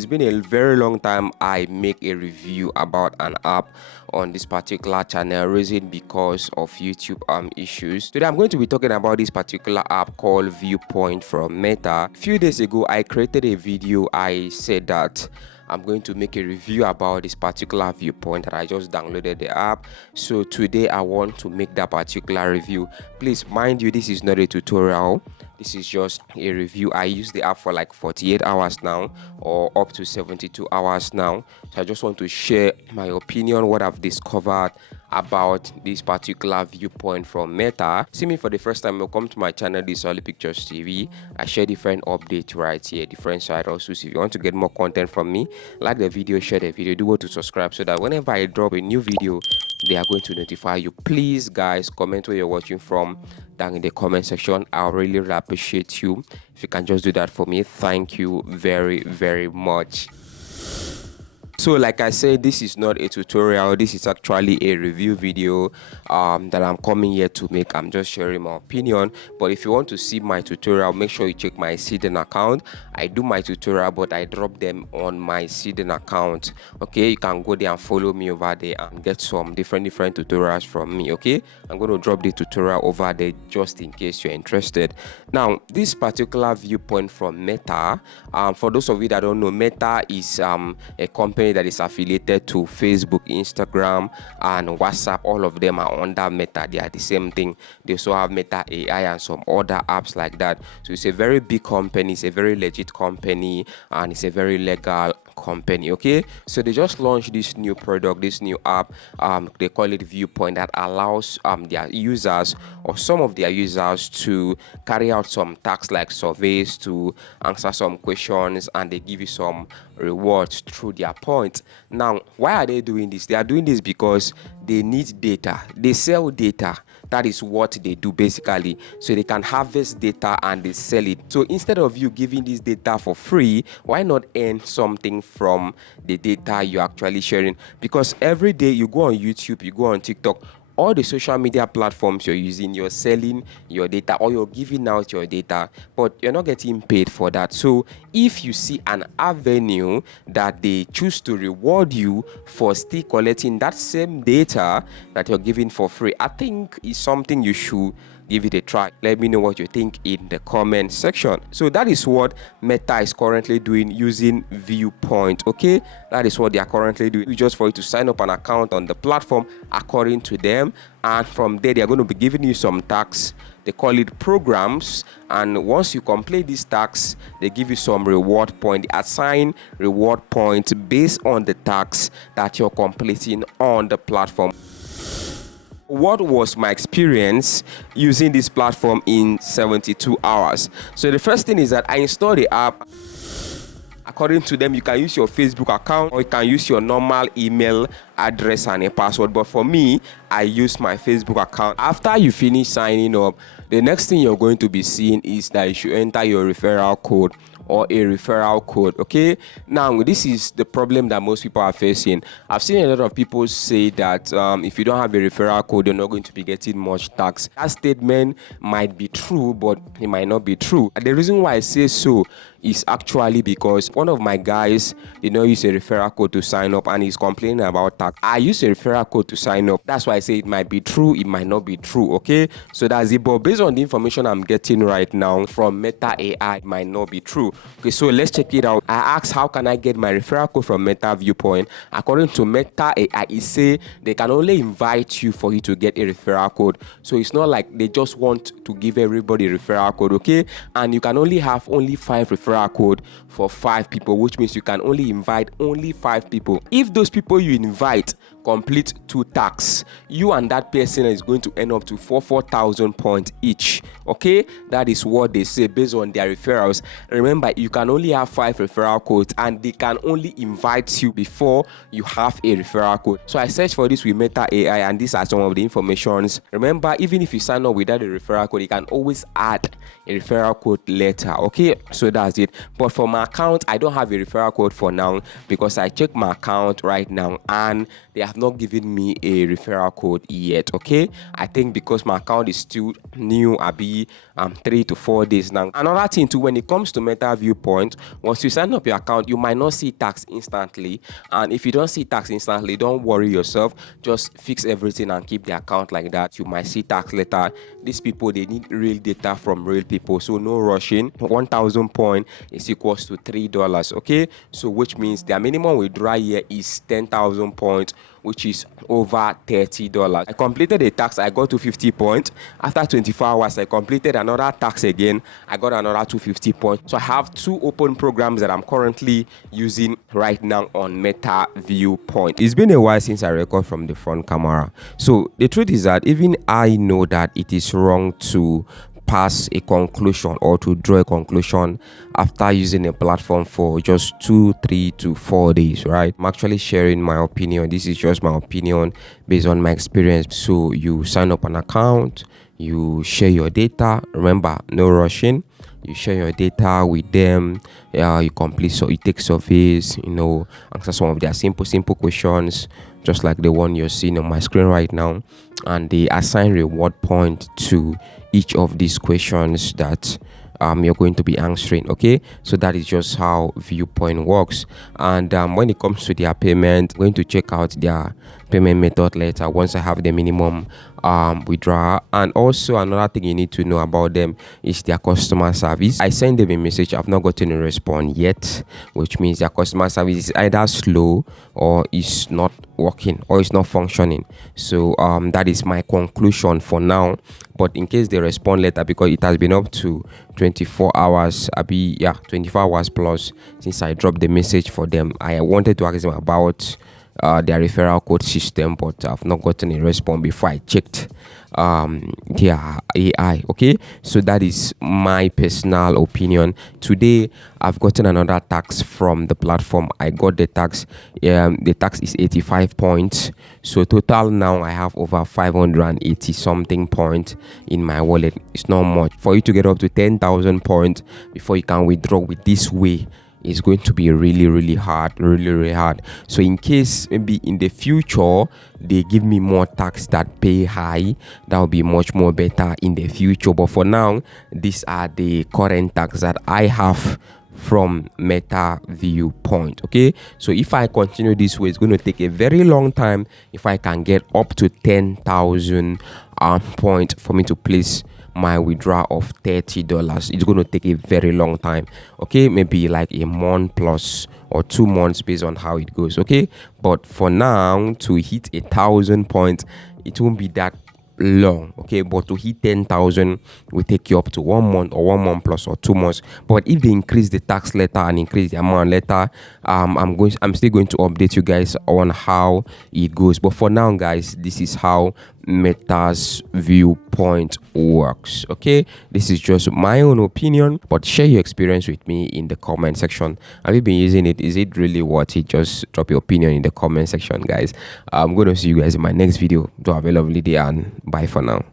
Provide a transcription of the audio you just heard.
it's been a very long time I make a review about an app on this particular channel, reason because of YouTube issues. Today I'm going to be talking about this particular app called Viewpoint from Meta. A few days ago I created a video. I said that I'm going to make a review about this particular Viewpoint that I just downloaded the app. So today I want to make that particular review. Please mind you, this is not a tutorial. This is just a review. I use the app for like 48 hours now, or up to 72 hours now. So I just want to share my opinion, what I've discovered about this particular Viewpoint from Meta. See me for the first time, welcome to my channel, this Solid Pictures TV. I share different updates right here, different side also. So if you want to get more content from me, like the video, share the video, do go to subscribe so that whenever I drop a new video, they are going to notify you. Please guys, comment where you're watching from down in the comment section. I'll really appreciate you if you can just do that for me. Thank you very much. So like I said, this is not a tutorial. This is actually a review video that I'm coming here to make. I'm just sharing my opinion. But if you want to see my tutorial, make sure you check my Signup account. I do my tutorial, but I drop them on my Signup account. Okay, you can go there and follow me over there and get some different tutorials from me. Okay, I'm going to drop the tutorial over there just in case you're interested. Now, this particular Viewpoint from Meta, for those of you that don't know, Meta is a company that is affiliated to Facebook, Instagram, and WhatsApp. All of them are under Meta. They are the same thing. They also have Meta AI and some other apps like that. So it's a very big company. It's a very legit company, and it's a very legal company. Okay, so they just launched this new product, this new app. They call it Viewpoint, that allows their users, or some of their users, to carry out some tasks like surveys, to answer some questions, and they give you some rewards through their points. Now, why are they doing this? They are doing this because they need data. They sell data. That is what they do basically. So they can harvest data and they sell it. So instead of you giving this data for free, why not earn something from the data you're actually sharing? Because every day you go on YouTube, you go on TikTok, all the social media platforms you're using, you're selling your data, or you're giving out your data, but you're not getting paid for that. So if you see an avenue that they choose to reward you for still collecting that same data that you're giving for free, I think it's something you should give it a try. Let me know what you think in the comment section. So that is what Meta is currently doing using Viewpoint. Okay, that is what they are currently doing. Just for you to sign up an account on the platform according to them, and from there they are going to be giving you some tasks. They call it programs, and once you complete these tasks, they give you some reward point. They assign reward points based on the tasks that you're completing on the platform. What was my experience using this platform in 72 hours? So the first thing is that I installed the app. According to them, you can use your Facebook account, or you can use your normal email address and a password. But for me, I use my Facebook account. After you finish signing up, the next thing you're going to be seeing is that you should enter your referral code, or a referral code. Okay, now this is the problem that most people are facing. I've seen a lot of people say that if you don't have a referral code, you're not going to be getting much tax. That statement might be true, but it might not be true. And the reason why I say so is actually because one of my guys did not use a referral code to sign up, and he's complaining about tax. I use a referral code to sign up. That's why I say it might be true, it might not be true. Okay, so that's it. But based on the information I'm getting right now from Meta AI, it might not be true. Okay, so let's check it out. I asked, how can I get my referral code from Meta Viewpoint? According to Meta AI, it say they can only invite you for you to get a referral code. So it's not like they just want to give everybody a referral code. Okay, and you can only have 5 referral code for 5 people, which means you can only invite 5 people. If those people you invite complete 2 tasks, you and that person is going to end up to 4,000 points each. Okay, that is what they say based on their referrals. Remember, you can only have 5 referral codes, and they can only invite you before you have a referral code. So I searched for this with Meta AI, and these are some of the informations. Remember, even if you sign up without a referral code, you can always add a referral code later. Okay, so that's it. But for my account, I don't have a referral code for now because I checked my account right now and they have not given me a referral code yet. Okay, I think because my account is still new, I be 3 to 4 days now. Another thing too, when it comes to Meta Viewpoint, once you sign up your account, you might not see tax instantly. And if you don't see tax instantly, don't worry yourself. Just fix everything and keep the account like that. You might see tax later. These people, they need real data from real people, so no rushing. 1,000 point is equals to $3. Okay, so which means their minimum withdrawal here is 10,000 points, which is over $30. I completed a tax, I got 250 points. After 24 hours, I completed another tax again, I got another 250 points. So I have 2 open programs that I'm currently using right now on Meta Viewpoint. It's been a while since I record from the front camera, so the truth is that even I know that it is wrong to pass a conclusion or to draw a conclusion after using a platform for just 2, 3 to 4 days, right? I'm actually sharing my opinion. This is just my opinion based on my experience. So you sign up an account, you share your data. Remember, no rushing. You share your data with them. You complete, so you take surveys, answer some of their simple questions, just like the one you're seeing on my screen right now, and they assign reward point to each of these questions that you're going to be answering. Okay, so that is just how Viewpoint works. And when it comes to their payment, I'm going to check out their payment method later once I have the minimum withdrawal. And also another thing you need to know about them is their customer service. I sent them a message, I've not gotten a response yet, which means their customer service is either slow or is not working or it's not functioning. So that is my conclusion for now. But in case they respond later, because it has been up to 24 hours, 24 hours plus since I dropped the message for them. I wanted to ask them about their referral code system, but I've not gotten a response before I checked their AI. Okay, so that is my personal opinion. Today I've gotten another tax from the platform. I got the tax, the tax is 85 points, so total now I have over 580 something points in my wallet. It's not much. For you to get up to 10,000 points before you can withdraw with this way, is going to be really hard, really hard. So in case maybe in the future they give me more tax that pay high, that will be much more better in the future. But for now, these are the current tax that I have from Meta Viewpoint. Okay, so if I continue this way, it's going to take a very long time if I can get up to 10,000 points for me to place my withdrawal of $30. It's going to take a very long time. Okay, maybe like a month plus or 2 months based on how it goes. Okay, but for now, to hit 1,000 points, it won't be that long. Okay, but to hit 10,000 will take you up to 1 month or 1 month plus or 2 months. But if they increase the tax later and increase the amount later, I'm still going to update you guys on how it goes. But for now, guys, this is how Meta's Viewpoint works. Okay, this is just my own opinion, but share your experience with me in the comment section. Have you been using it? Is it really worth it? Just drop your opinion in the comment section, guys. I'm going to see you guys in my next video. Do have a lovely day and bye for now.